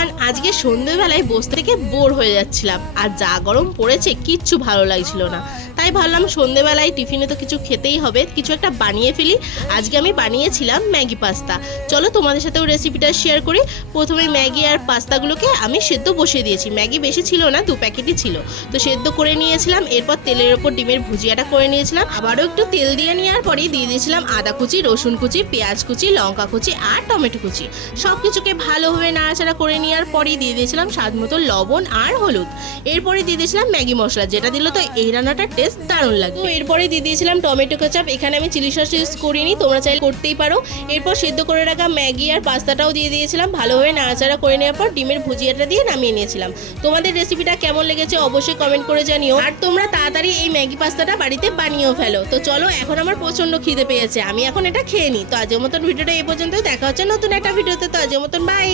Everyone, আজকে সন্ধ্যেবেলায় বসে থেকে বোর হয়ে যাচ্ছিলাম আর যা গরম পড়েছে কিচ্ছু ভালো লাগছিল না। তাই ভাবলাম সন্ধ্যেবেলায় টিফিনে তো কিছু খেতেই হবে, কিছু একটা বানিয়ে ফেলি। আজকে আমি বানিয়েছিলাম ম্যাগি পাস্তা। চলো তোমাদের সাথেও রেসিপিটা শেয়ার করি। প্রথমে ম্যাগি আর পাস্তাগুলোকে আমি সেদ্ধ বসিয়ে দিয়েছি। ম্যাগি বেশি ছিল না, 2 প্যাকেটই ছিল, তো সেদ্ধ করে নিয়েছিলাম। এরপর তেলের ওপর ডিমের ভুজিয়াটা করে নিয়েছিলাম। আবারও একটু তেল দিয়ে নেওয়ার পরেই দিয়ে দিয়েছিলাম আদা কুচি, রসুন কুচি, পেঁয়াজ কুচি, লঙ্কা কুচি আর টমেটো কুচি। সব কিছুকে ভালোভাবে নাড়াচাড়া করে নেওয়ার পরেই দিয়ে দিয়েছিলাম স্বাদ মতো লবণ আর হলুদ। এরপরে দিয়ে দিয়েছিলাম ম্যাগি মশলা, যেটা দিলে তো এই রান্নাটার টেস্ট দারুণ লাগে। তো এরপরে দিয়ে দিয়েছিলাম টমেটো কেচাপ। এখানে আমি চিলি সস ইউজ করিনি, তোমরা চাইলে করতেই পারো। এরপর সেদ্ধ করে রাখা ম্যাগি আর পাস্তাটাও দিয়ে দিয়েছিলাম। ভালোভাবে নাড়াচাড়া করে নেওয়ার পর ডিমের ভুজিয়াটা দিয়ে নামিয়ে নিয়েছিলাম। তোমাদের রেসিপিটা কেমন লেগেছে অবশ্যই কমেন্ট করে জানিও। আর তোমরা তাড়াতাড়ি এই ম্যাগি পাস্তাটা বাড়িতে বানিয়েও ফেলো। তো চলো, এখন আমার প্রচন্ড খিদে পেয়েছে, আমি এখন এটা খেয়ে নিই। তো আজকের মতন ভিডিওটা এই পর্যন্ত, দেখা হচ্ছে নতুন একটা ভিডিওতে। তো আজকের মতন বাই।